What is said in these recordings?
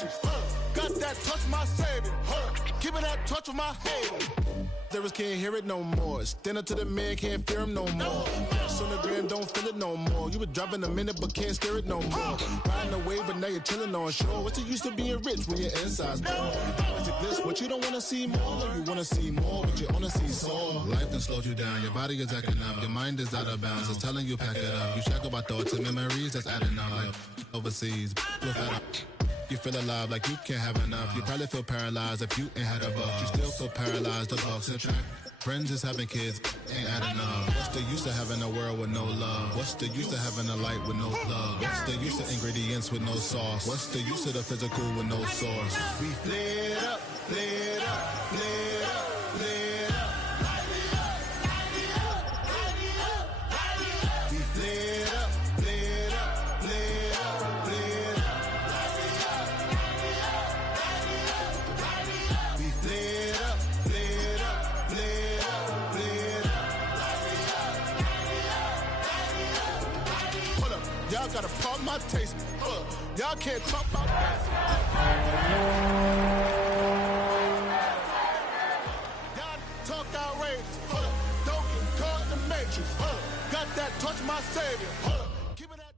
matrix. Got that touch, my savior. Give me that touch with my hater. Lyrics can't hear it no more. Stand up to the man, can't fear him no more. Sonogram don't feel it no more. You were driving a minute but can't steer it no more. Riding away but now you're chilling on shore. What's the use of being rich when your inside's poor? Is it this what you don't want to see more? You want to see more but you only see soul. Life done slowed you down. Your body is acting up. Your mind is out of bounds. It's telling you pack it up. You shackle about thoughts and memories that's adding up. Like overseas. You feel alive like you can't have enough. You probably feel paralyzed if you ain't had a buck. You still feel paralyzed, the bucks and track. Friends is having kids, ain't adding up. What's the use of having a world with no love? What's the use of having a light with no love? What's the use of ingredients with no sauce? What's the use of the physical with no source? We flared up, flared up, flared up, flared up. We flared up, flared up, flared up, flared up. We flared up, flared up, flared up, flared up. Hold up, y'all got a problem, my taste. Y'all can't talk about that. Y'all talk outrageous. Hold up, don't get caught in the matrix. Got that touch, my savior. Hold up, give me that.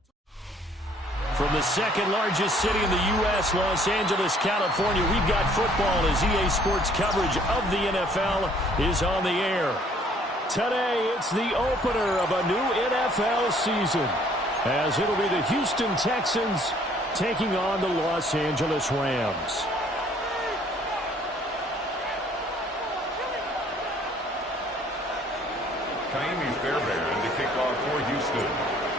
From the second largest city in the U.S., Los Angeles, California, we've got football as EA Sports coverage of the NFL is on the air. Today, it's the opener of a new NFL season, as it'll be the Houston Texans taking on the Los Angeles Rams. Kaimi Fairbairn to kick off for Houston.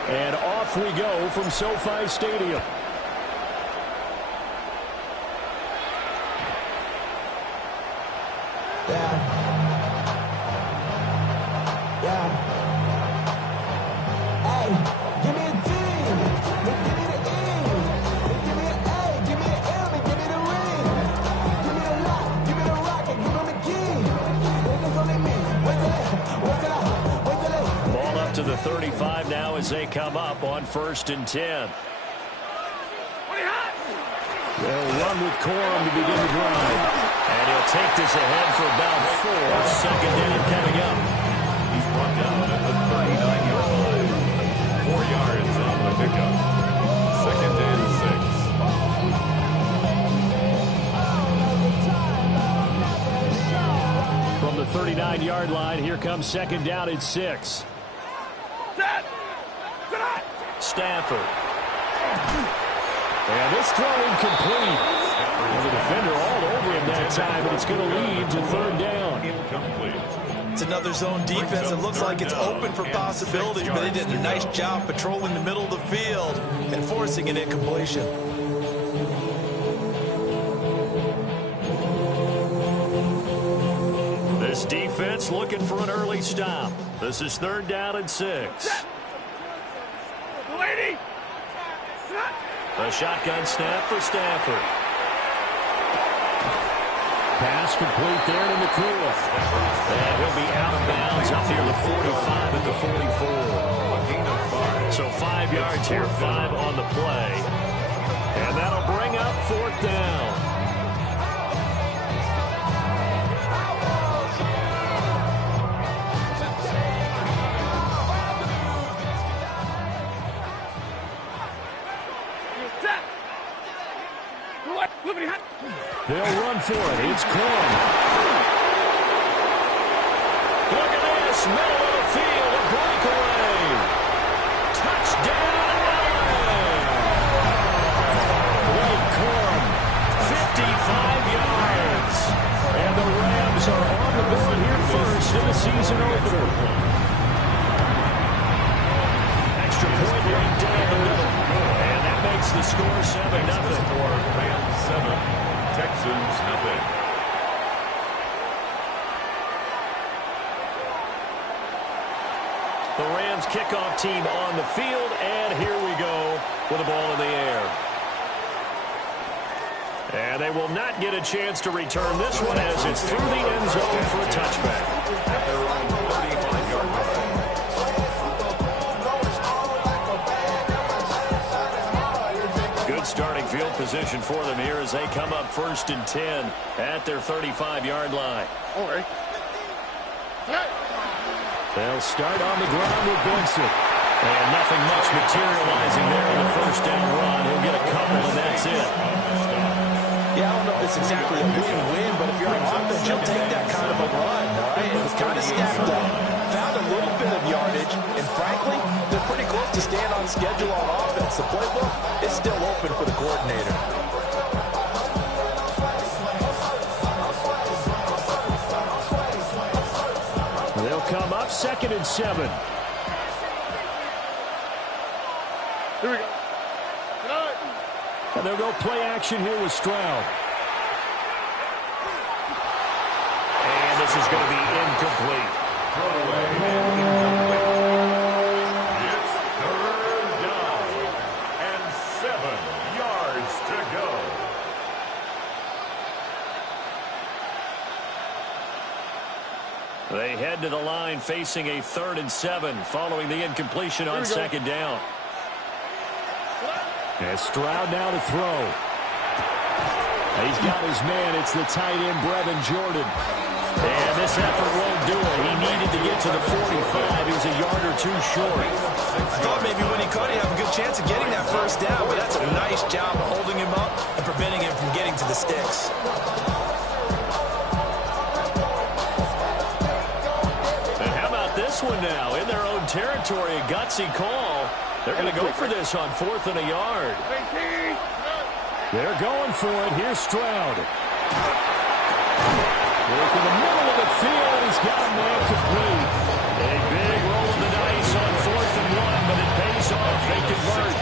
And off we go from SoFi Stadium. Hey, give me a D. Give me the E. Give me an A. Give me an M. And give me the ring. Give me the lock. Give me the rock. And give me the key. Niggas only me. Wait till Ball up to the 35 now as they come up on 1st and 10. They'll run with Corum to begin the drive. And he'll take this ahead for about 4. Second down coming up. He's brought down at the 39-yard line. 4 yards on the pickup. Second and 6. From the 39-yard line, here comes second down at 6. Stafford. And this throw incomplete. And the defender all over him that time, but it's going to lead to 3rd down. Incomplete. It's another zone defense. It looks like it's open for possibilities, but they did a nice job patrolling the middle of the field and forcing an incompletion. This defense looking for an early stop. This is 3rd down and 6. A shotgun snap for Stafford. Pass complete there to McCool. And he'll be out of bounds up near the 45 at the 44. So 5 yards here, 5 on the play. And that'll bring up 4th down. They'll run for it. It's Corum. Look at this. Middle of the field. A breakaway. Touchdown, Blake Corum. 55 yards. And the Rams are on the board here first in the season opener. Extra point right down the middle. And that makes the score 7-0. Rams 7. Texans nothing. The Rams kickoff team on the field, and here we go with the ball in the air. And they will not get a chance to return this one as it's through the end zone for a touchback. At their own 35-yard line. Good starting field position for them here as they come up 1st and 10 at their 35-yard line. They'll start on the ground with Benson. And nothing much materializing there on the first down run. He'll get a couple, and that's it. Yeah, I don't know if it's exactly a win-win, but if you're on offense, you'll take that kind of a run, all right? It was kind of stacked up, found a little bit of yardage, and frankly, they're pretty close to staying on schedule on offense. The playbook is still open for the coordinator. They'll come up 2nd and 7. Here we go. And they'll go play action here with Stroud. And this is going to be incomplete. Throwaway and incomplete. It's 3rd down and 7 yards to go. They head to the line facing a 3rd and 7 following the incompletion on 2nd down. And Stroud now to throw. He's got his man. It's the tight end, Brevin Jordan. And this effort won't do it. He needed to get to the 45. He was a yard or 2 short. I thought maybe when he caught it, he'd have a good chance of getting that first down, but that's a nice job of holding him up and preventing him from getting to the sticks. And how about this one now? In their own territory, a gutsy call. They're going to go for this on 4th and a yard. They're going for it. Here's Stroud. Look in the middle of the field, and he's got a man complete. A big roll of the dice on 4th and 1, but it pays off. They convert.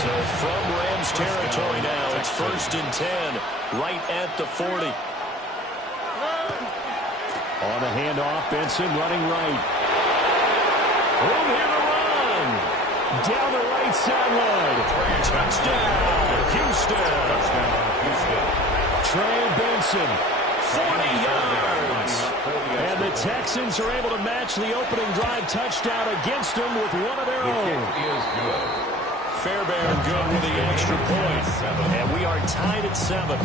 So from Rams territory now, it's 1st and 10, right at the 40. On the handoff, Benson running right. Room here to run. Down the right sideline. Touchdown, Houston. Trey Benson, 40 yards. And the Texans are able to match the opening drive touchdown against them with one of their own. Fairbairn good with the extra point. And we are tied at 7.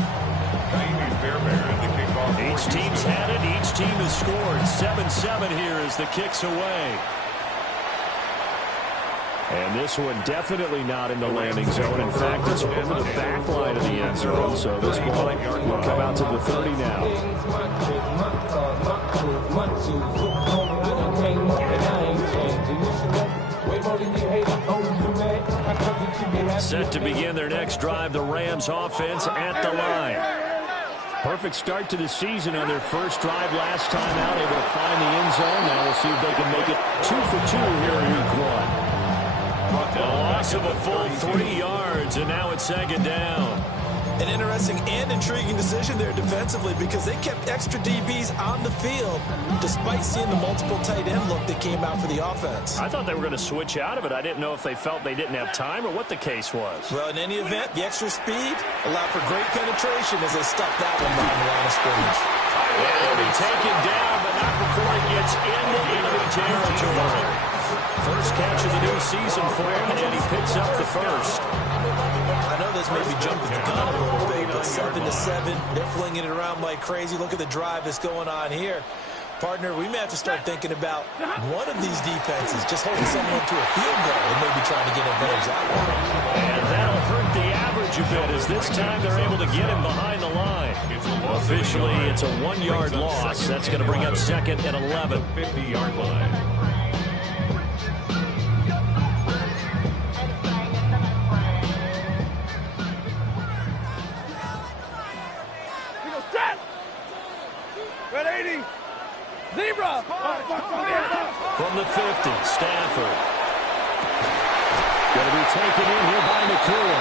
Each team's had it. Each team has scored. 7-7 here as the kick's away. And this one definitely not in the landing zone. In fact, it's over the back line of the end zone. So this ball will come out to the 30 now. Set to begin their next drive, the Rams offense at the line. Perfect start to the season on their first drive last time out, able to find the end zone. Now we'll see if they can make it 2 for 2 here in week 1. A loss of a full 3 yards, and now it's 2nd down. An interesting and intriguing decision there defensively because they kept extra DBs on the field despite seeing the multiple tight end look that came out for the offense. I thought they were going to switch out of it. I didn't know if they felt they didn't have time or what the case was. Well, in any event, the extra speed allowed for great penetration as they stuffed that one behind the line of scrimmage. And he'll be taken down, but not before he gets into enemy territory. First catch of the new season for him, and he picks up the first. I know this may be jumping the gun a little bit, but 7-7, they're flinging it around like crazy. Look at the drive that's going on here. Partner, we may have to start thinking about one of these defenses just holding someone to a field goal and maybe trying to get advantage that way. And that'll hurt the average a bit as this time they're able to get him behind the line. Officially, it's a 1-yard loss. That's going to bring up 2nd and 11. 50-yard line. Zebra! From the 50, Stafford. Going to be taken in here by Nakua.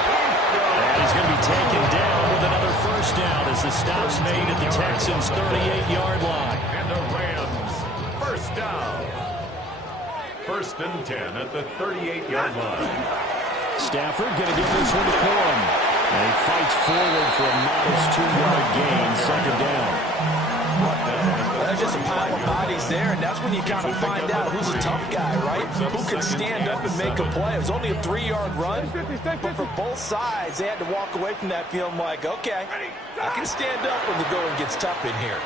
And he's going to be taken down with another first down as the stop's made at the Texans' 38-yard line. And the Rams, first down. 1st and 10 at the 38-yard line. Stafford going to give this one to Corum. And he fights forward for a modest 2-yard gain, 2nd down. There's just a pile of bodies there, and that's when you kind of find out who's a tough guy, right? Who can stand up and make a play. It was only a 3-yard run, but for both sides, they had to walk away from that feeling like, okay, I can stand up when the going gets tough in here.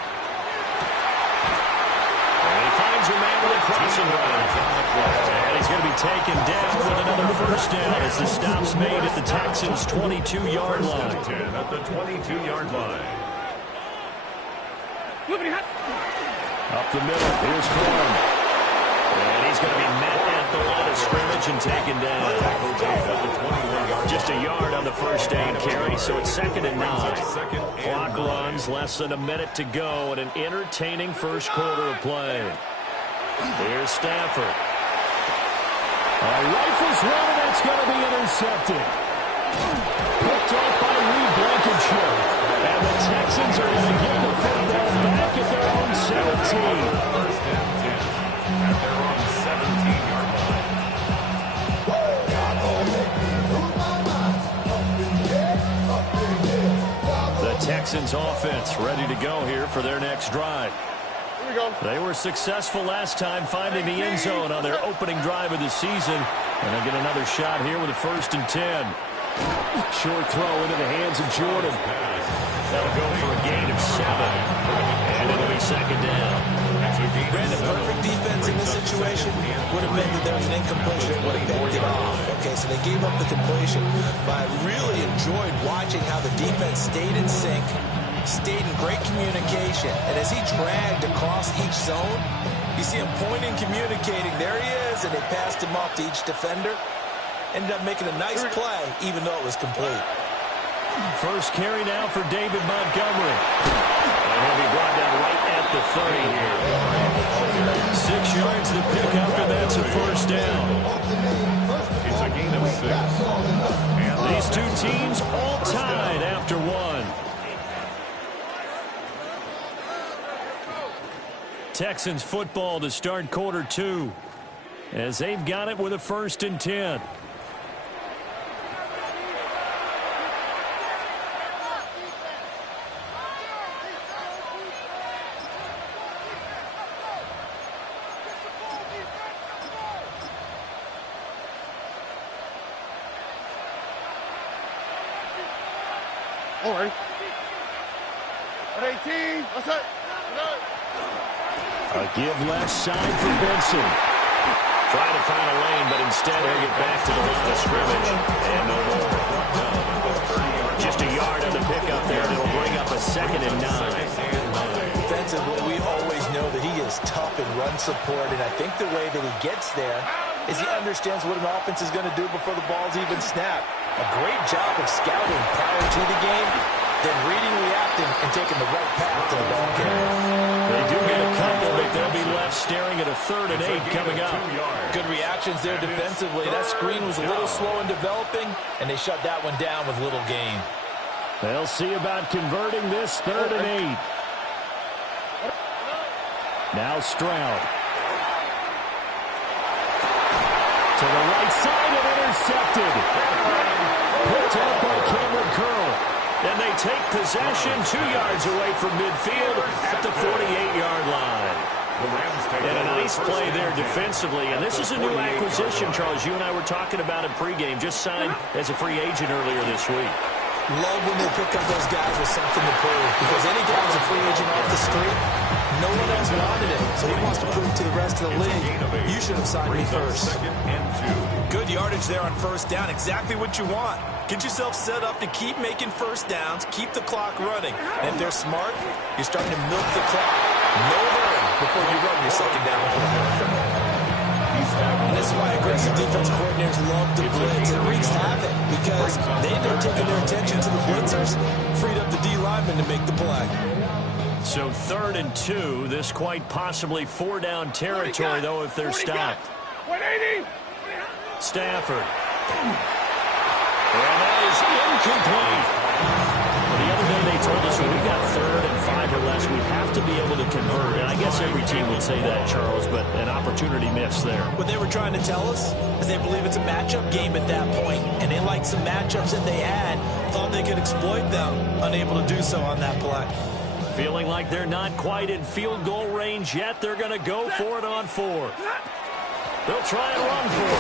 And he finds a man with a crossing route. And he's going to be taken down with another first down as the stop's made at the Texans' 22-yard line. At the 22-yard line. Up the middle, here's Corn. And he's going to be met at the line of scrimmage and taken down. Just a yard on the first down carry, so it's 2nd and 9. Clock runs, less than a minute to go, and an entertaining first quarter of play. Here's Stafford. Rifles one, and that's going to be intercepted. Picked off by Reed Blankenship. And the Texans are going to get the football back at their own 17. First and 10 at their own 17-yard line. The Texans offense ready to go here for their next drive. They were successful last time finding the end zone on their opening drive of the season. And they get another shot here with a 1st and 10. Short throw into the hands of Jordan. That'll go for a gain of 7. And it'll be 2nd down. Brandon, perfect defense in this situation would have been that there was an incompletion. It would have picked it off. Okay, so they gave up the completion. But I really enjoyed watching how the defense stayed in sync, stayed in great communication. And as he dragged across each zone, you see him pointing, communicating. There he is, and they passed him off to each defender. Ended up making a nice play, even though it was complete. First carry now for David Montgomery. And he'll be brought down right at the 30 here. 6 yards the pickup, and that's a first down. It's a gain of 6. And These two teams all tied after 1. Texans football to start quarter 2 as they've got it with a 1st and 10. All right. At 18. What's that? A give left side for Benson. Trying to find a lane, but instead he'll get back to the line of scrimmage. And no more. Just a yard on the pickup there, and it'll bring up a 2nd and 9. Defensively, we always know that he is tough in run support, and I think the way that he gets there is he understands what an offense is going to do before the ball's even snapped. A great job of scouting prior to the game, then reading, reacting, and taking the right path to the ball carrier. They do get a couple, but they'll be left staring at a 3rd and 8 coming up. Good reactions there defensively. That screen was a little slow in developing, and they shut that one down with little gain. They'll see about converting this 3rd and 8. Now Stroud. To the right side and intercepted. Picked up by Cameron Curl. And they take possession 2 yards away from midfield at the 48-yard line. And a nice play there defensively. And this is a new acquisition, Charles. You and I were talking about it pregame. Just signed as a free agent earlier this week. Love when they pick up those guys with something to prove. Because any guy who's a free agent off the street, no one else wanted him. So he wants to prove to the rest of the league, you should have signed me first. Good yardage there on first down. Exactly what you want. Get yourself set up to keep making first downs, keep the clock running. And if they're smart, you're starting to milk the clock. No hurry before you run your second down play. And this is why aggressive defense coordinators love to blitz. It wreaks havoc because they end up taking their attention to the blitzers, freed up the D lineman to make the play. So 3rd and 2. This quite possibly 4-down territory, though, if they're stopped. 180. Stafford. And that is incomplete. The other day they told us when we got 3rd and 5 or less, we have to be able to convert. And I guess every team would say that, Charles, but an opportunity missed there. What they were trying to tell us is they believe it's a matchup game at that point, and they liked some matchups that they had, thought they could exploit them, unable to do so on that play. Feeling like they're not quite in field goal range yet. They're going to go for it on 4. They'll try and run for it.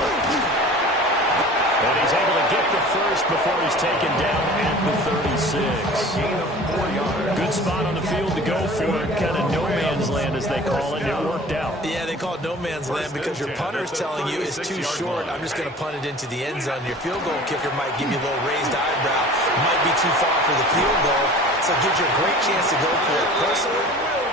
And he's able to get the first before he's taken down at the 36. Good spot on the field to go for it. Kind of no man's land, as they call it. It worked out. Yeah, they call it no man's land because your punter is telling you it's too short. I'm just going to punt it into the end zone. Your field goal kicker might give you a little raised eyebrow. Might be too far for the field goal. So it gives you a great chance to go for it. Personally,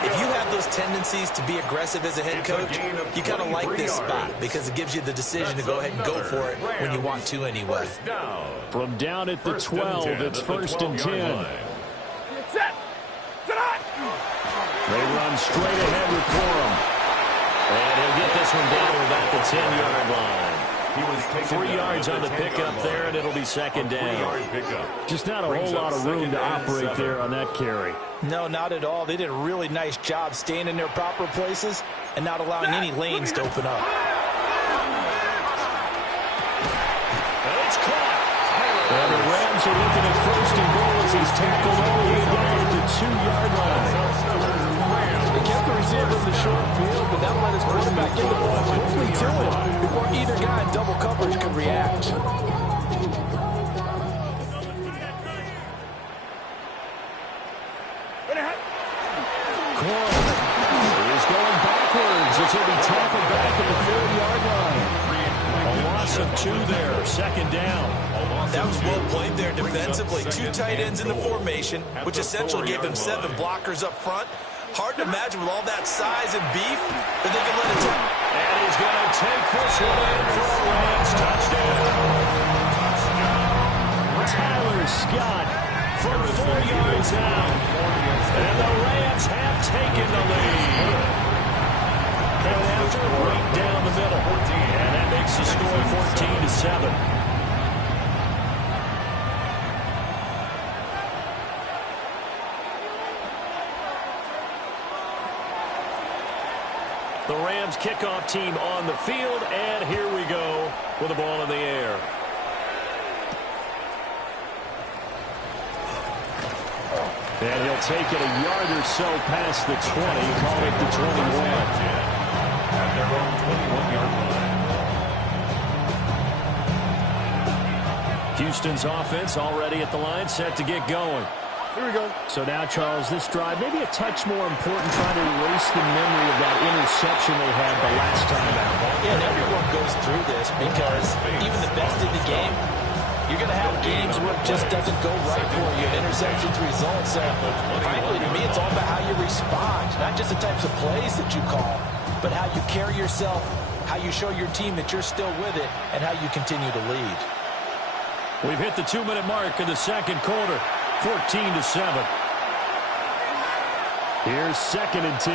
if you have those tendencies to be aggressive as a head coach, you kind of like this spot because it gives you the decision to go ahead and go for it when you want to anyway. From down at the 12, it's 1st and 10. They run straight ahead with Corum. And he'll get this one down to about the 10-yard line. 3 yards on the pickup there, and it'll be 2nd down. Just not a whole lot of room to operate there on that carry. No, not at all. They did a really nice job staying in their proper places and not allowing any lanes to open up. And it's caught. And the Rams are looking at 1st and goal as he's tackled all the way down at the 2-yard line. They kept the receiver in the short field, but that'll let his quarterback get the ball quickly to it before either guy in double coverage could react. Corum is going backwards as he'll be tackled back at the 4-yard line. A loss of 2 there, 2nd down. That was well played there defensively. 2 tight ends in the formation, which essentially gave them 7 blockers up front. Hard to imagine with all that size and beef that they can let it take. And he's going to take this one in for a Rams touchdown. Tyler Scott from 4 yards out. And the Rams have taken the lead. And after right down the middle. And that makes the score 14-7. The Rams kickoff team on the field, and here we go with the ball in the air. And he'll take it a yard or so past the 20, call it the 21. At their own 21-yard line. Houston's offense already at the line, set to get going. Here we go. So now, Charles, this drive maybe a touch more important, trying to erase the memory of that interception they had the last time out. Yeah, and everyone goes through this because even the best in the game, you're going to have games where it just doesn't go right for you. Interceptions result. So, frankly, to me, it's all about how you respond, not just the types of plays that you call, but how you carry yourself, how you show your team that you're still with it, and how you continue to lead. We've hit the 2-minute mark in the second quarter. 14-7. Here's 2nd and 10.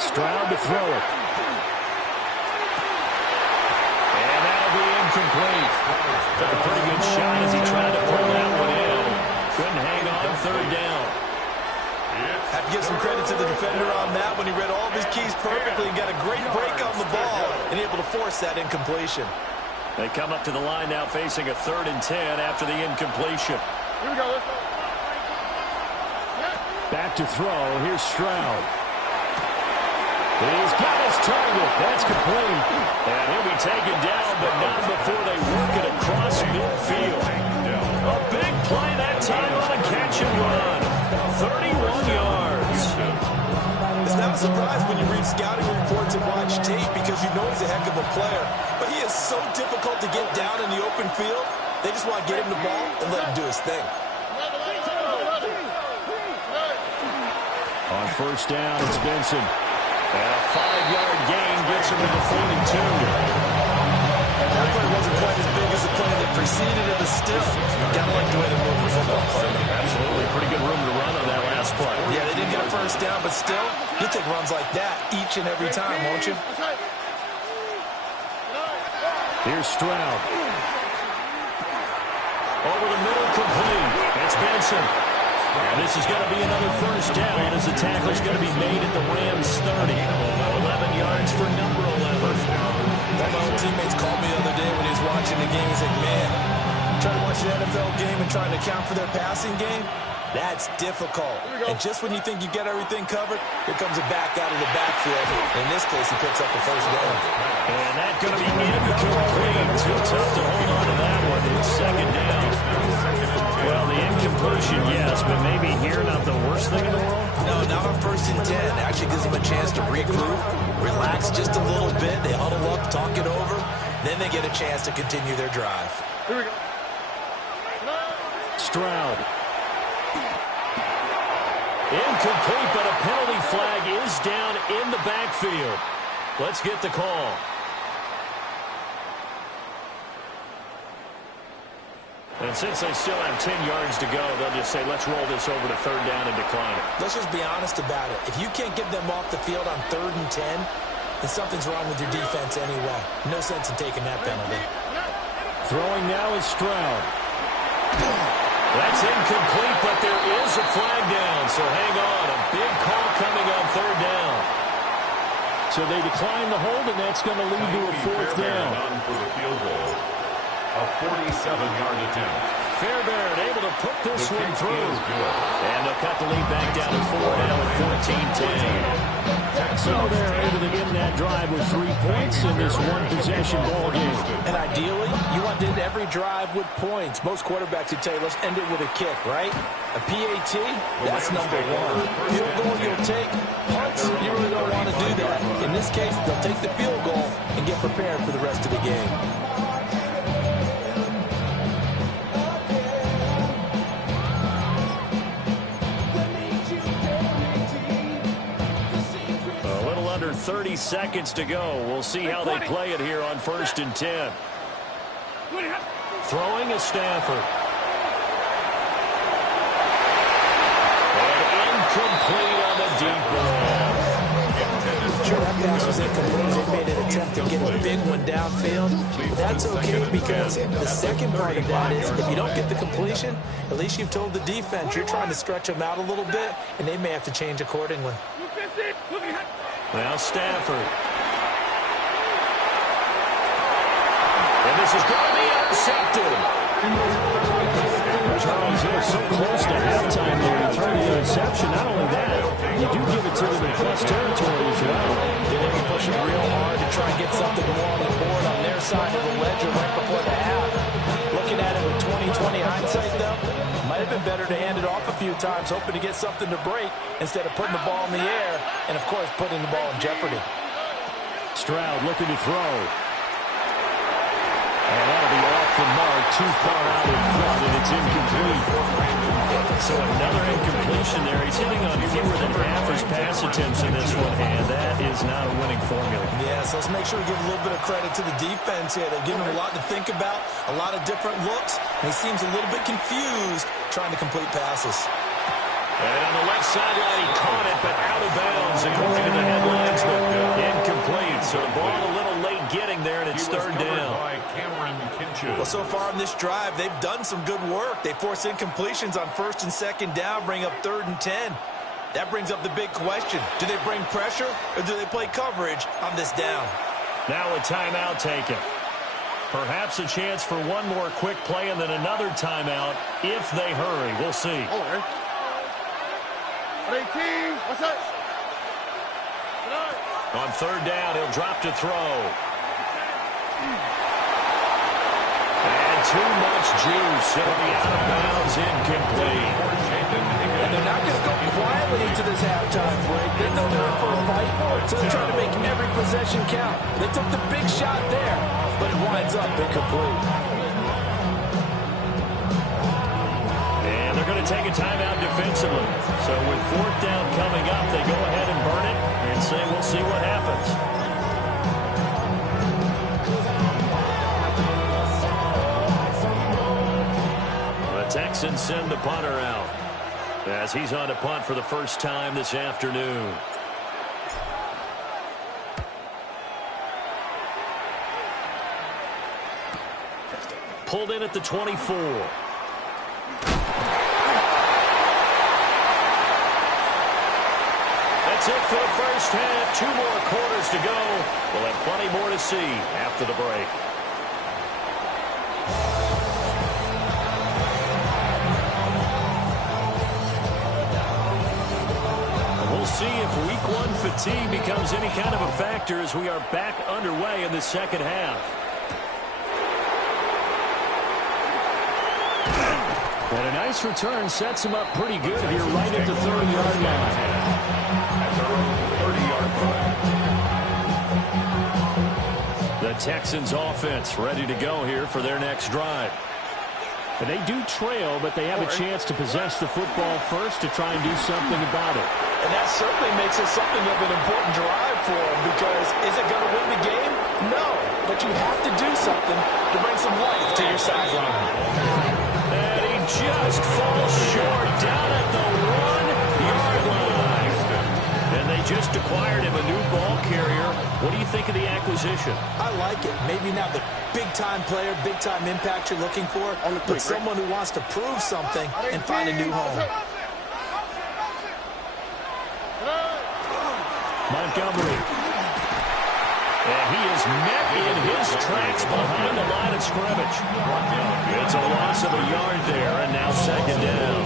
Stroud to throw it. And that'll be incomplete. Took a pretty good shot as he tried to pull that one in. Couldn't hang on, 3rd down. Have to give some credit to the defender on that when he read all of his keys perfectly and got a great break on the ball and able to force that incompletion. They come up to the line now facing a 3rd and 10 after the incompletion. Here we go. Let's go. Back to throw. Here's Stroud. He's got his target. That's complete. And he'll be taken down, but not before they work it across midfield. A big play that time on a catch and run. 31 yards. It's not a surprise when you read scouting reports and watch tape because you know he's a heck of a player. But he is so difficult to get down in the open field. They just want to get him the ball and let him do his thing. On 1st down, it's Benson. And a 5-yard gain gets him to the 42. That play wasn't quite as big as the play that preceded it, but still, gotta like the way they move the football play. Absolutely. Pretty good room to run on that last play. Yeah, they didn't get a 1st down, but still, you'll take runs like that each and every time, won't you? Here's Stroud. Over the middle, complete. It's Benson. And this is going to be another 1st down as the tackle's going to be made at the Rams 30. 11 yards for number 11. My old teammates called game, he's like, man, trying to watch an NFL game and trying to account for their passing game, that's difficult. And just when you think you get everything covered, here comes a back out of the backfield. In this case, he picks up the first down. And that's going to be incomplete. Too tough to hold on to that one. It's second down. Well, the incompletion, yes, but maybe here not the worst thing in the world? No, not on 1st and 10. Actually gives them a chance to regroup, relax just a little bit. They huddle up, talk it over. Then they get a chance to continue their drive. Here we go. Stroud. Incomplete, but a penalty flag is down in the backfield. Let's get the call. And since they still have 10 yards to go, they'll just say, let's roll this over to 3rd down and decline it. Let's just be honest about it. If you can't get them off the field on 3rd and 10, then something's wrong with your defense anyway. No sense in taking that penalty. Throwing now is Stroud. That's incomplete, but there is a flag down, so hang on. A big call coming on 3rd down. So they decline the hold, and that's going to lead to a 4th down. For the field goal, a 47-yard attempt. Fairbairn able to put this one through. And they'll cut the lead back down to 4 now at 14-10. So they're able to get that drive with 3 points in this one-possession ball game. And ideally, you want to end every drive with points. Most quarterbacks would tell you, let's end it with a kick, right? A PAT, that's number 1. Field goal you'll take. Punts, you really don't want to do that. In this case, they'll take the field goal and get prepared for the rest of the game. A little under 30 seconds to go. We'll see how they play it here on 1st and 10. Throwing is Stafford. And incomplete on the deep ball. Sure, that pass was incomplete. They made an attempt to get a big one downfield. That's okay because the second part of that is if you don't get the completion, at least you've told the defense you're trying to stretch them out a little bit, and they may have to change accordingly. Now Stafford. And this is going to be intercepted. Charles Hill so close to halftime there to throw the interception. Not only that, you do give it to them in plus territory as well. They were pushing real hard to try and get something more on the board on their side of the ledger right before the half. Looking at it with 20/20 hindsight, though, might have been better to hand it off a few times, hoping to get something to break instead of putting the ball in the air and, of course, putting the ball in jeopardy. Stroud looking to throw. And that'll be off the mark, too far out in front, and it's incomplete. So another incompletion there. He's hitting on fewer than half his pass attempts in this one, and that is not a winning formula. Yeah, so let's make sure we give a little bit of credit to the defense here. They've given him a lot to think about, a lot of different looks, and he seems a little bit confused trying to complete passes. And on the left sideline, he caught it, but out of bounds. According to the headlines, but incomplete. So the ball a little late getting there, and it's 3rd down. Well, so far on this drive, they've done some good work. They force incompletions on 1st and 2nd down, bring up 3rd and 10. That brings up the big question. Do they bring pressure, or do they play coverage on this down? Now a timeout taken. Perhaps a chance for one more quick play and then another timeout if they hurry. We'll see. All right. 18, what's up? On 3rd down, he'll drop to throw. And too much juice. It'll be out of bounds, incomplete. And they're not going to go quietly into this halftime break. They know they're in for a fight, so they're trying to make every possession count. They took the big shot there, but it winds up incomplete. And they're going to take a timeout defensively. So with 4th down coming up, they go ahead and burn it and say, we'll see what happens. The Texans send the punter out as he's on to punt for the first time this afternoon. Pulled in at the 24. That's it for the first half. 2 more quarters to go. We'll have plenty more to see after the break. if week one fatigue becomes any kind of a factor as we are back underway in the second half. And a nice return sets him up pretty good here right at the 30-yard line. At their own 30-yard line. The Texans offense ready to go here for their next drive. And they do trail, but they have a chance to possess the football first to try and do something about it. And that certainly makes it something of an important drive for them, because is it going to win the game? No, but you have to do something to bring some life to your sideline. And he just falls short down at the 1-yard line. And they just acquired him a new ball carrier. What do you think of the acquisition? I like it. Maybe not the big-time player, big-time impact you're looking for, but someone who wants to prove something and find a new home. Montgomery. And he is met in his tracks behind the line of scrimmage. It's a loss of a yard there, and now second down.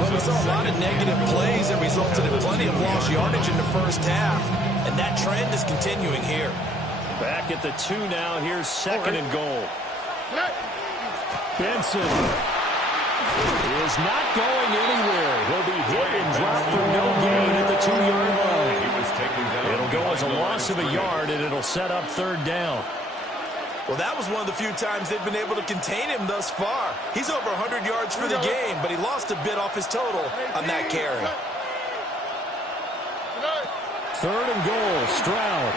Well, we saw a lot of negative plays that resulted in plenty of lost yardage in the first half, and that trend is continuing here. Back at the 2 now. Here's second and goal. Benson is not going anywhere. He'll be hit and dropped for no gain at the 2-yard line. It'll go as a loss of a yard, and it'll set up third down. Well, that was one of the few times they've been able to contain him thus far. He's over 100 yards for the game, but he lost a bit off his total on that carry. Third and goal, Stroud.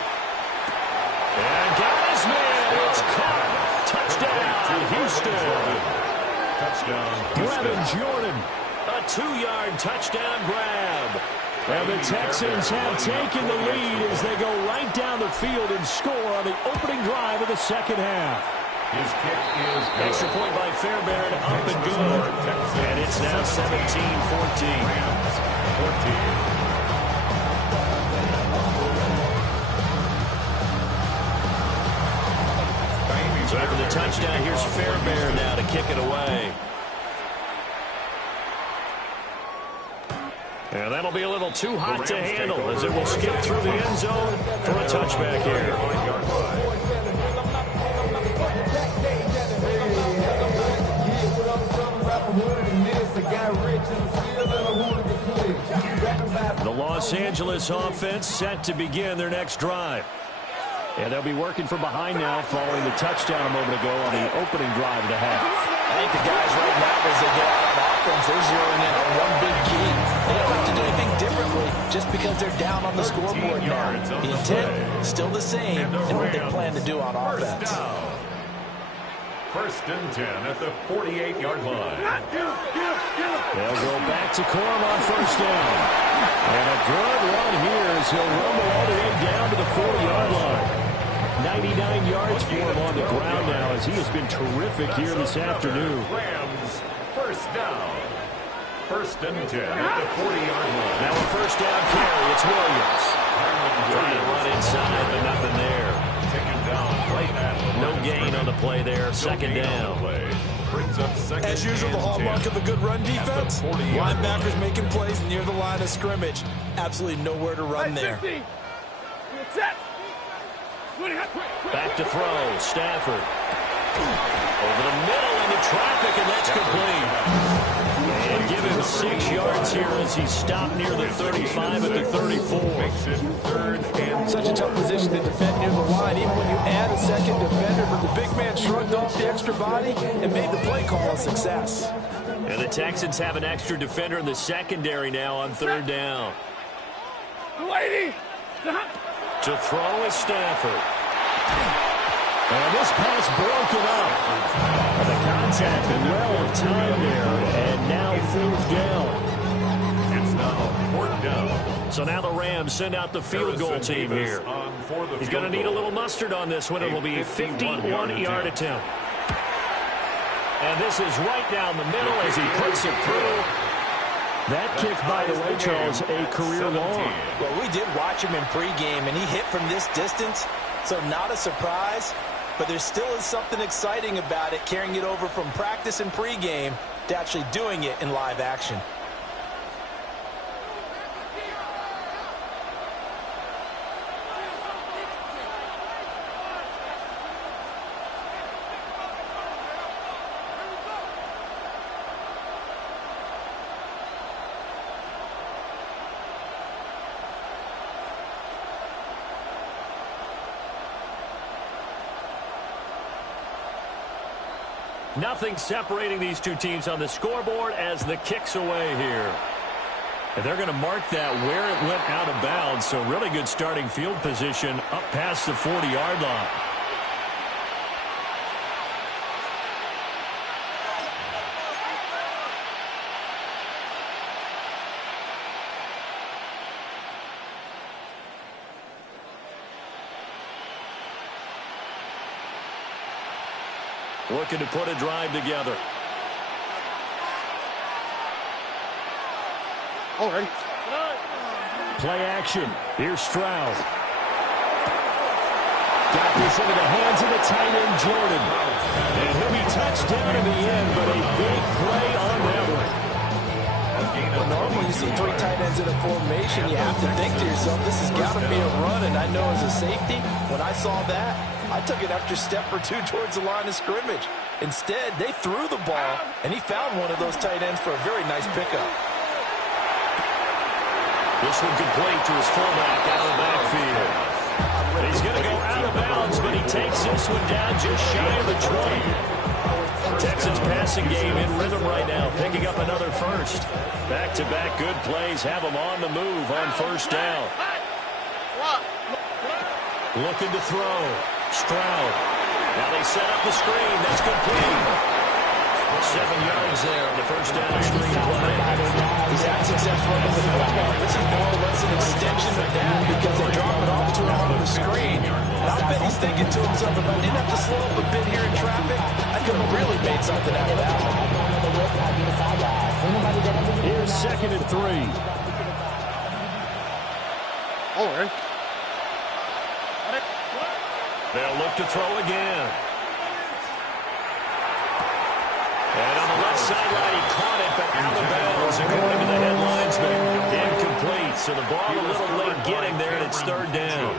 And got his man. It's caught. Touchdown, Houston. Touchdown, Brevin Jordan. A 2-yard touchdown grab. And the Texans have taken the lead as they go right down the field and score on the opening drive of the second half. His kick is good. Extra point by Fairbairn, up and good. And it's now 17-14. 14. So after the touchdown, here's Fairbairn now to kick it away. And that'll be a little too hot to handle as it will skip through the end zone for a touchback here. The Los Angeles offense set to begin their next drive. And they'll be working from behind now following the touchdown a moment ago on the opening drive of the half. I think the guys right now, as they get out on offense, they're zeroing in on one big key. They don't have to do anything differently just because they're down on the scoreboard now. The intent still the same and what they plan to do on offense. First and 10 at the 48-yard line. They'll go back to Corum on first down. And a good run here as he'll rumble all the way down to the 40-yard line. 99 yards for him on the ground now as he has been terrific here this afternoon. Rams, first down. First and 10 at the 40-yard line. Now a first down carry. It's Williams. Trying to run inside, but nothing there. Taken down right at no gain on the play there. Second down. Brings up second. As usual, the hallmark of a good run defense, linebackers making plays near the line of scrimmage. Absolutely nowhere to run there. Back to throw. Stafford. Over the middle into traffic, and that's complete. And give him 6 yards here as he stopped near the 35 at the 34. Makes it third and Such a tough position to defend near the line, even when you add a second defender, but the big man shrugged off the extra body and made the play call a success. And the Texans have an extra defender in the secondary now on third down. To throw is Stafford. And this pass broken up. And the contact well timed there. And now fourth down. it's now fourth down. So now the Rams send out the field goal team here. He's going to need a little mustard on this one. It will be a 51-yard attempt. And this is right down the middle as he puts it through. That kick, by the way, Charles, a career long. Well, we did watch him in pregame, and he hit from this distance, so not a surprise. But there still is something exciting about it, carrying it over from practice and pregame to actually doing it in live action. Nothing separating these two teams on the scoreboard as the kick's away here. And they're going to mark that where it went out of bounds, so really good starting field position up past the 40-yard line. Looking to put a drive together. All right. Play action. Here's Stroud. Got this into the hands of the tight end, Jordan. And he'll be touched down in the end, but a big play on that one. Well, normally you see three tight ends in a formation, you have to think to yourself, this has got to be a run, and I know as a safety, when I saw that, I took an extra step or two towards the line of scrimmage. Instead, they threw the ball, and he found one of those tight ends for a very nice pickup. This one complete to his fullback out of the backfield. He's going to go out of bounds, but he takes this one down just shy of the 20. Texans passing game in rhythm right now, picking up another first. Back-to-back good plays have them on the move on first down. Looking to throw. Stroud. Now they set up the screen. That's complete. 7 yards there on the first down screen play. He's had success running the football. This is more or less an extension of that because they drop it off to him on the screen. And I bet he's thinking to himself, if I didn't have to slow up a bit here in traffic, I could have really made something out of that one. Here's 2nd and 3. All right. They'll look to throw again. And on the left sideline, he caught it, but out of bounds, according to the head linesman. Incomplete, so the ball a little late getting there, and it's 3rd down.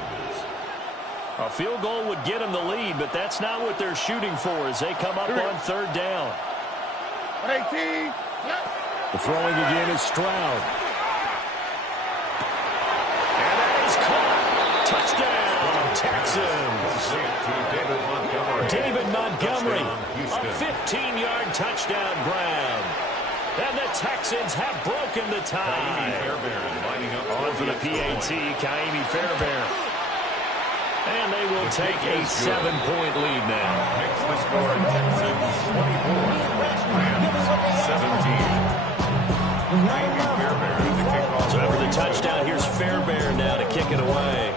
A field goal would get them the lead, but that's not what they're shooting for as they come up on 3rd down. 18. The throwing again is Stroud. And that is caught. Touchdown, Texans. David Montgomery, a 15-yard touchdown grab. And the Texans have broken the tie. On for the PAT, Ka'imi Fairbairn. And they will take a 7-point lead now. Next score, Texans 24, 17. So after the touchdown, here's Fairbairn now to kick it away.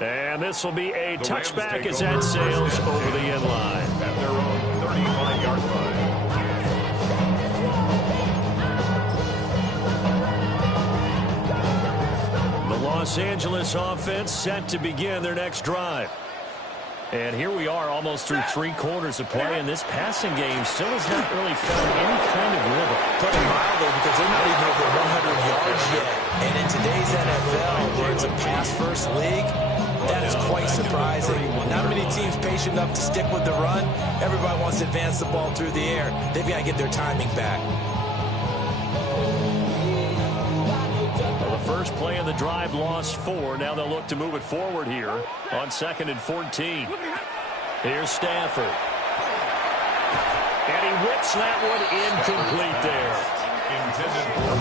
And this will be a touchback as that sails over the end line. At their own 35-yard line. The Los Angeles offense set to begin their next drive. And here we are almost through 3 quarters of play, and this passing game still has not really found any kind of rhythm. Put it mildly, because they're not even over 100 yards yet. And in today's NFL, where it's a pass-first league, that is quite surprising. Not many teams patient enough to stick with the run. Everybody wants to advance the ball through the air. They've got to get their timing back. Well, the first play of the drive lost 4. Now they'll look to move it forward here on 2nd and 14. Here's Stafford. And he whips that one incomplete there. A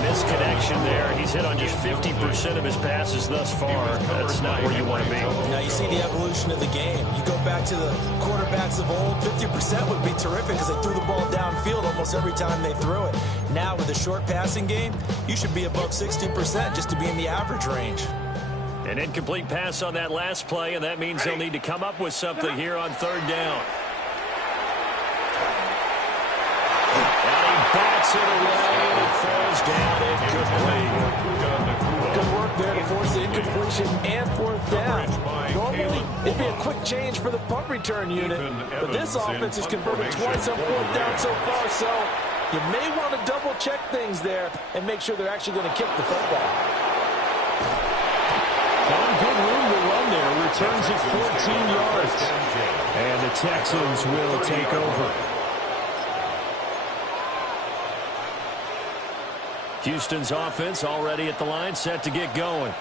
misconnection there. He's hit on just 50% of his passes thus far. That's not where you want to be. Now you see the evolution of the game. You go back to the quarterbacks of old, 50% would be terrific because they threw the ball downfield almost every time they threw it. Now with a short passing game, you should be above 60% just to be in the average range. An incomplete pass on that last play, and that means they'll need to come up with something here on 3rd down. And he bats it away, and it falls down incomplete. Good work there to force the incompletion and 4th down. Normally, it'd be a quick change for the punt return unit, but this offense has converted twice on 4th down so far, so you may want to double-check things there and make sure they're actually going to kick the football. Found good room to run there. Returns it 14 yards. And the Texans will take over. Houston's offense already at the line, set to get going.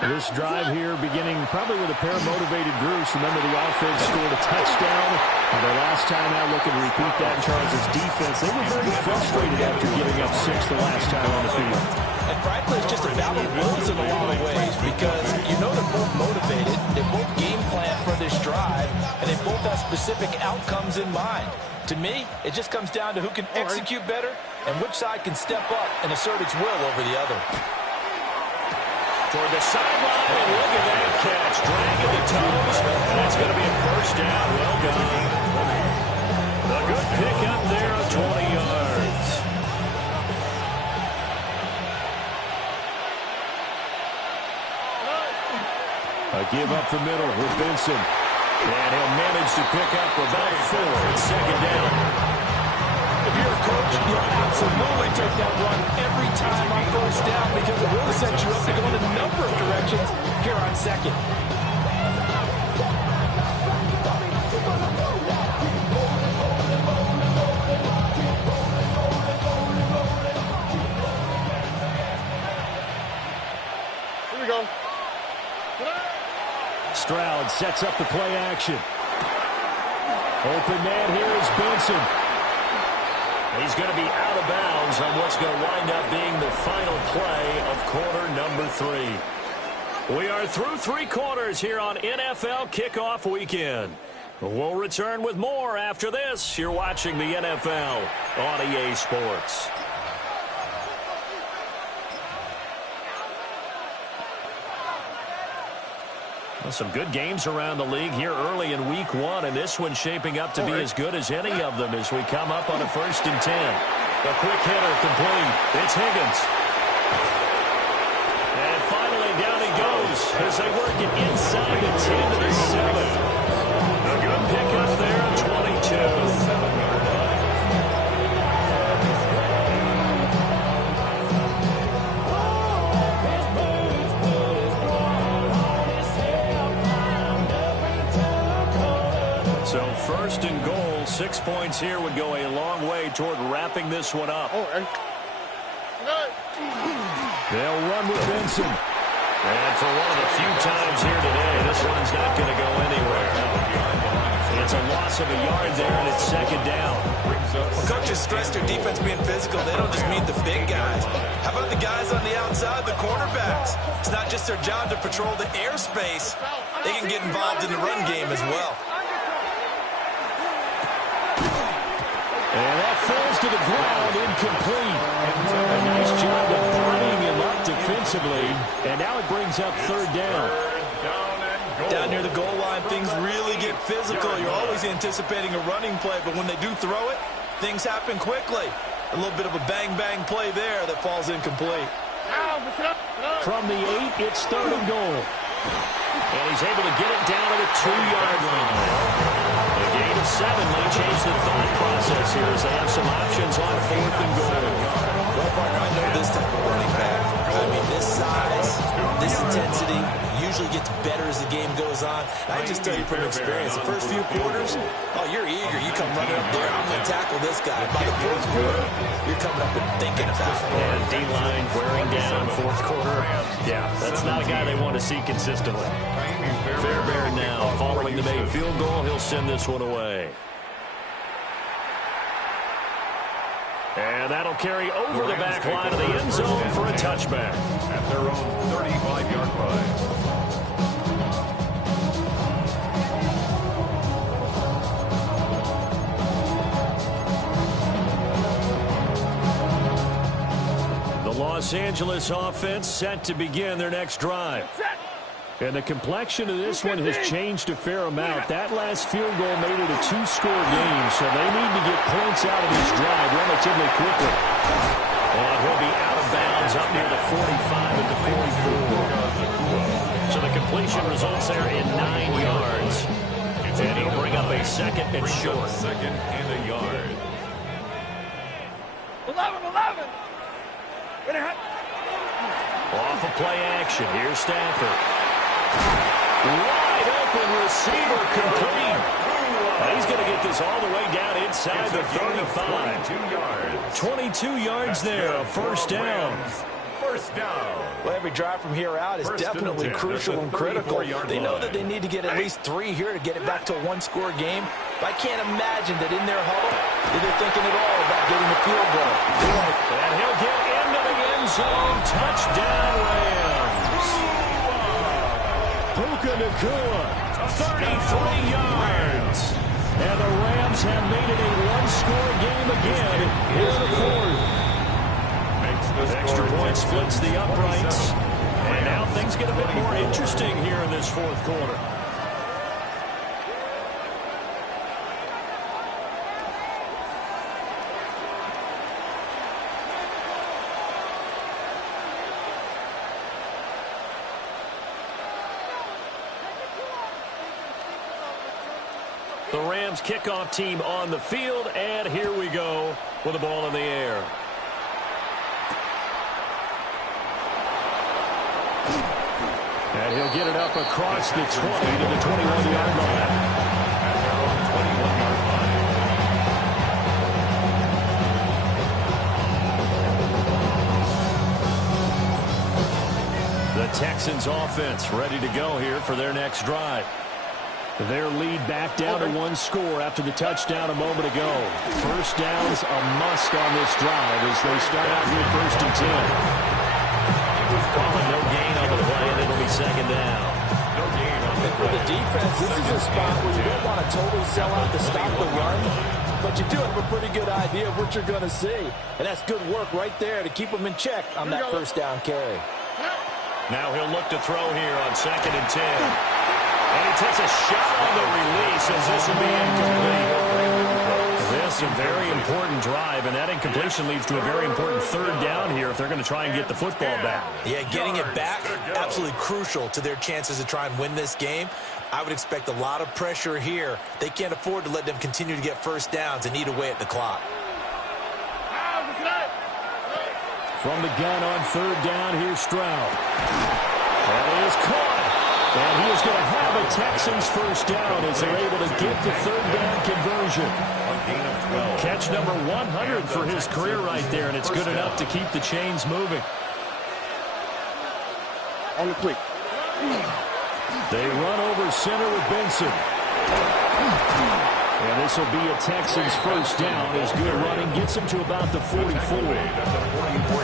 This drive here beginning probably with a pair of motivated groups. Remember, the offense scored a touchdown. And the last time out, looking to repeat that. Charles' defense, they were very frustrated after giving up 6 the last time on the field. And frankly, it's just a battle of wills in a lot of ways because you know they're both motivated, they both game plan for this drive, and they both have specific outcomes in mind. To me, it just comes down to who can execute better and which side can step up and assert its will over the other. Toward the sideline, and look at that catch. Dragging the toes. That's going to be a first down. Well done. A good pick up there of 20 yards. A give up the middle with Benson. And he'll manage to pick up about 4. It's second down. If you're a coach, you'll absolutely take that run every time on first down because it really sets you up to go in a number of directions here on second. Here we go. Stroud sets up the play action. Open man here is Benson. He's going to be out of bounds on what's going to wind up being the final play of quarter number 3. We are through 3 quarters here on NFL Kickoff Weekend. We'll return with more after this. You're watching the NFL on EA Sports. Well, some good games around the league here early in week 1, and this one's shaping up to be as good as any of them as we come up on a 1st and 10. A quick hitter complete. It's Higgins. And finally down he goes as they work it inside the 10 to the 7. A good pickup there at 22. So 1st and goal, 6 points here would go a long way toward wrapping this one up. They'll run with Benson. And for one of the few times here today, this one's not going to go anywhere. It's a loss of a yard there, and it's second down. Well, coaches stress their defense being physical. They don't just mean the big guys. How about the guys on the outside, the cornerbacks? It's not just their job to patrol the airspace. They can get involved in the run game as well. And that falls to the ground, incomplete. A nice job of bringing him up defensively. And now it brings up 3rd down. Down near the goal line, things really get physical. You're always anticipating a running play, but when they do throw it, things happen quickly. A little bit of a bang-bang play there that falls incomplete. From the 8, it's 3rd and goal. And he's able to get it down to the 2-yard line. A gain of 7 may change the thought process here as they have some options on 4th and goal. Well, partner, I know this type of running back. I mean, this size, this intensity usually gets better as the game goes on. I just tell you from experience, the first few quarters, oh, you're eager. You come running up there, I'm going to tackle this guy. By the 4th quarter, you're coming up and thinking about it. And D-line wearing down 4th quarter. Yeah, that's not a guy they want to see consistently. Fairbairn now following the made field goal. He'll send this one away. And that'll carry over the back line of the end zone for a touchback. At their own 35-yard line. The Los Angeles offense set to begin their next drive. And the complexion of this one has changed a fair amount. That last field goal made it a 2-score game, so they need to get points out of this drive relatively quickly. And he'll be out of bounds up near the 45 at the 44. So the completion results there in 9 yards. And he'll bring up a 2nd and short. 2nd and a yard. 11. Off of play action, here's Stafford. Wide open receiver complete. He's going to get this all the way down inside the 35. 22 yards there, a 1st down. first down. Well, every drive from here out is definitely crucial and critical. They know that they need to get at least 3 here to get it back to a one-score game. But I can't imagine that in their huddle, they're thinking at all about getting the field goal. And he'll get into the end zone. Touchdown, Rams. Puka Nacua, 33 yards. And the Rams have made it a one-score game again here in the fourth. Extra point splits the uprights. And now things get a bit more interesting here in this fourth quarter. The Rams kickoff team on the field, and here we go with the ball in the air. And he'll get it up across the 20 to the 21-yard line. At their own 21-yard line. The Texans offense ready to go here for their next drive. Their lead back down to one score after the touchdown a moment ago. First down's a must on this drive as they start out with first and 10. He was calling no gain on the play, and it'll be second down. No gain on the For the defense, this is a spot where you don't want to totally sell out to stop the run, but you do have a pretty good idea of what you're going to see. And that's good work right there to keep them in check on that first down carry. Now he'll look to throw here on second and 10. And he takes a shot on the release as this will be incomplete. This is a very important drive, and that incompletion leads to a very important third down here if they're going to try and get the football back. Yeah, getting it back, absolutely crucial to their chances to try and win this game. I would expect a lot of pressure here. They can't afford to let them continue to get first downs and eat away at the clock. From the gun on third down, here's Stroud. That is caught. And he is going to have a Texans first down as they're able to get the third down conversion. Catch number 100 for his career right there, and it's good enough to keep the chains moving. On the quick. They run over center with Benson. And this will be a Texans first down as good running gets them to about the 44.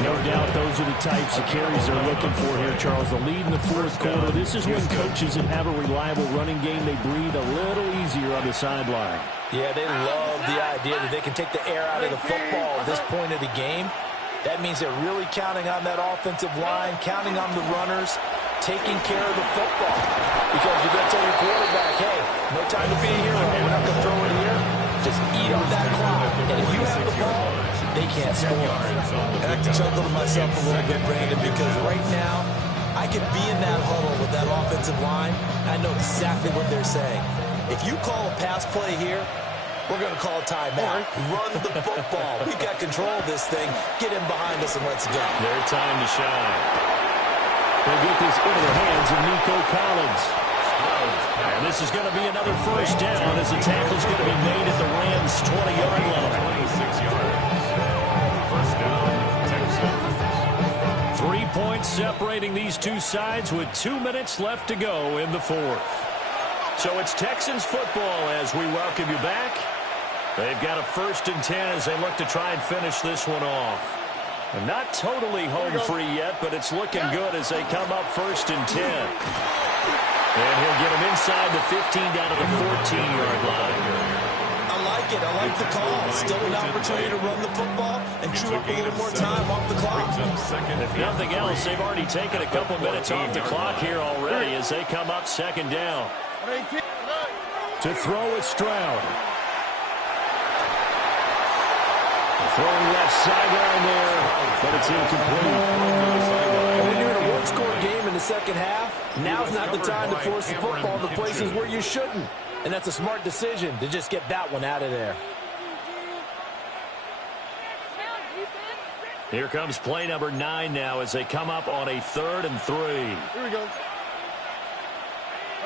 No doubt those are the types of carries they're looking for here, Charles. The lead in the fourth quarter. This is when coaches that have a reliable running game, they breathe a little easier on the sideline. Yeah, they love the idea that they can take the air out of the football at this point of the game. That means they're really counting on that offensive line, counting on the runners, taking care of the football. Because you're going to tell your quarterback, hey, no time to be a hero. We're not going to throw it here. Just eat up that clock. And if you have the ball, they can't score. And I can chuckle to myself a little bit, Brandon, because right now, I could be in that huddle with that offensive line. I know exactly what they're saying. If you call a pass play here, we're going to call a timeout. Run the football. We've got control of this thing. Get in behind us and let's go. Their time to shine. They get this into the hands of Nico Collins. And this is going to be another first down as the tackle's going to be made at the Rams' 20-yard line. 26 yards. First down, Texans. 3 points separating these two sides with 2 minutes left to go in the fourth. So it's Texans football as we welcome you back. They've got a first and 10 as they look to try and finish this one off. And not totally home free yet, but it's looking good as they come up first and 10. And he'll get him inside the 15 down to the 14-yard line. I like it. I like the call. Still an opportunity to run the football and chew up a little more time off the clock. If nothing else, they've already taken a couple minutes off the clock here already as they come up second down. To throw is Stroud. Throwing left sideline there, but it's incomplete. And when you're in a one-score game in the second half, now's not the time to force the football into places where you shouldn't. And that's a smart decision to just get that one out of there. Here comes play number 9 now as they come up on a 3rd and 3. Here we go.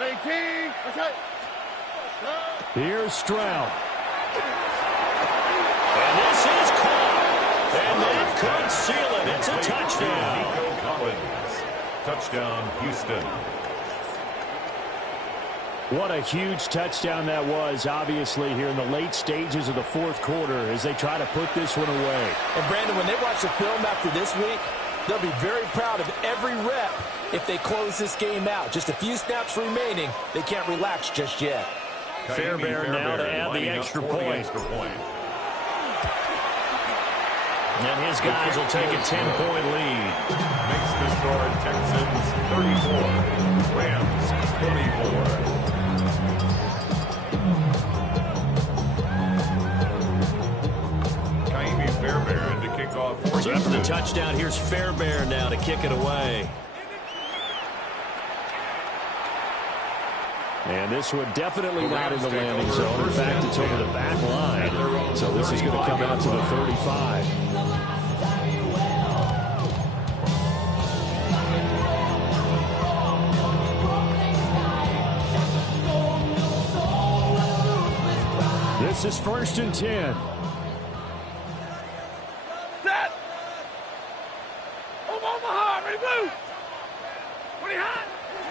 18. Okay. Here's Stroud. And this is caught. And that could seal it. It's a touchdown. Nico Collins. Touchdown, Houston. What a huge touchdown that was, obviously, here in the late stages of the fourth quarter as they try to put this one away. And, Brandon, when they watch the film after this week, they'll be very proud of every rep if they close this game out. Just a few snaps remaining. They can't relax just yet. Fairbairn now to add the extra point. And his guys will take a 10-point lead. Makes the score Texans 34, Rams 24. Fairbairn to kick off for So after the touchdown, here's Fairbairn now to kick it away. And this one definitely not in the landing zone. In fact, it's over the back line. So this is going to come out to the 35. This is 1st and 10.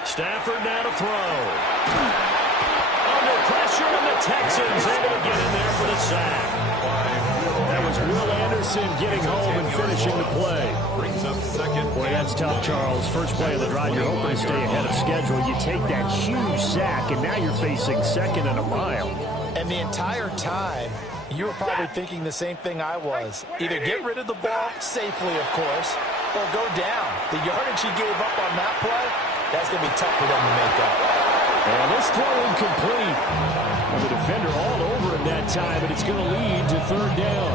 Stafford now to throw. Under pressure, and the Texans able to get in there for the sack. That was Will Anderson getting home and finishing the play. Brings up second. Boy, that's tough, Charles. First play of the drive, you're hoping to stay ahead of schedule. You take that huge sack, and now you're facing 2nd and a mile. And the entire time, you were probably thinking the same thing I was. Either get rid of the ball safely, of course, or go down. The yardage he gave up on that play, that's going to be tough for them to make up. And this throw incomplete. And the defender all over him that time, and it's going to lead to 3rd down.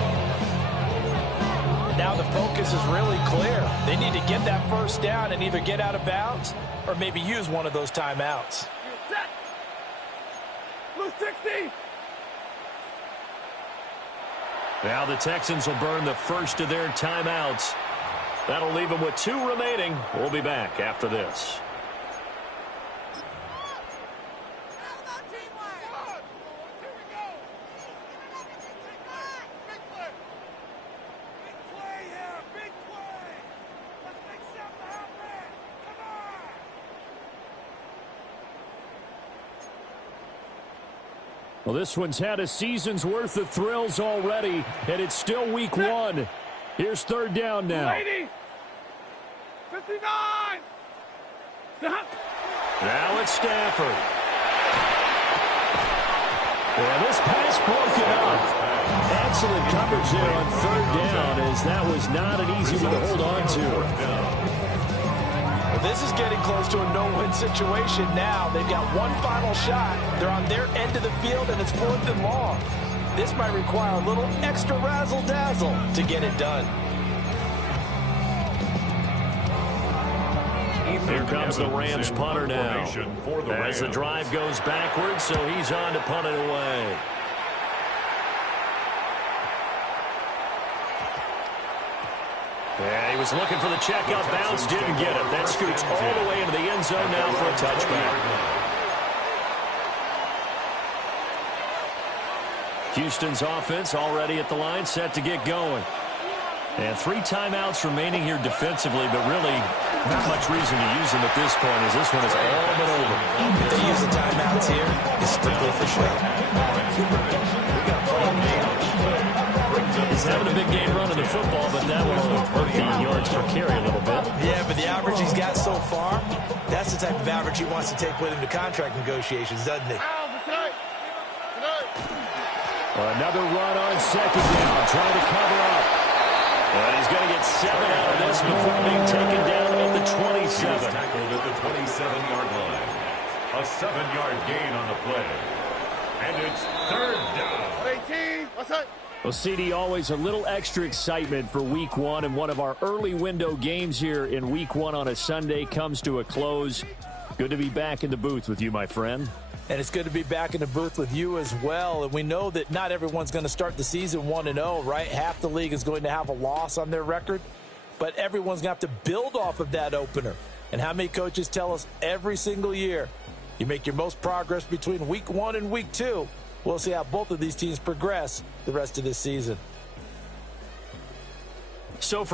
Now the focus is really clear. They need to get that 1st down and either get out of bounds or maybe use one of those timeouts. Blue 60. Now the Texans will burn the first of their timeouts. That'll leave them with 2 remaining. We'll be back after this. Well, this one's had a season's worth of thrills already, and it's still week 1. Here's 3rd down now. 80. 59. Now it's Stafford. And this pass broken up. Excellent coverage there on 3rd down, as that was not an easy one to hold on to. This is getting close to a no-win situation now. They've got one final shot. They're on their end of the field, and it's 4th and long. This might require a little extra razzle-dazzle to get it done. Here comes the Rams punter now. As the drive goes backwards, so he's on to punt it away. Yeah, he was looking for the checkup bounce, didn't get it. That scoots all the way into the end zone now for a touchback. Houston's offense already at the line, set to get going. And 3 timeouts remaining here defensively, but really not much reason to use them at this point, as this one is all but over. If they use the timeouts here, it's strictly for show. He's having a big game running the football, but that will hurt the yards per carry a little bit. Yeah, but the average he's got so far, that's the type of average he wants to take with him to contract negotiations, doesn't he? Another run on 2nd down, trying to cover up. And he's going to get 7 out of this before being taken down at the 27. Tackled at the 27-yard line. A 7-yard gain on the play. And it's 3rd down. 18. What's that? Well, CD, always a little extra excitement for week 1, and one of our early window games here in week 1 on a Sunday comes to a close. Good to be back in the booth with you, my friend. And it's good to be back in the booth with you as well. And we know that not everyone's going to start the season 1-0, right? Half the league is going to have a loss on their record. But everyone's going to have to build off of that opener. And how many coaches tell us every single year, you make your most progress between week 1 and week 2. We'll see how both of these teams progress the rest of this season. So for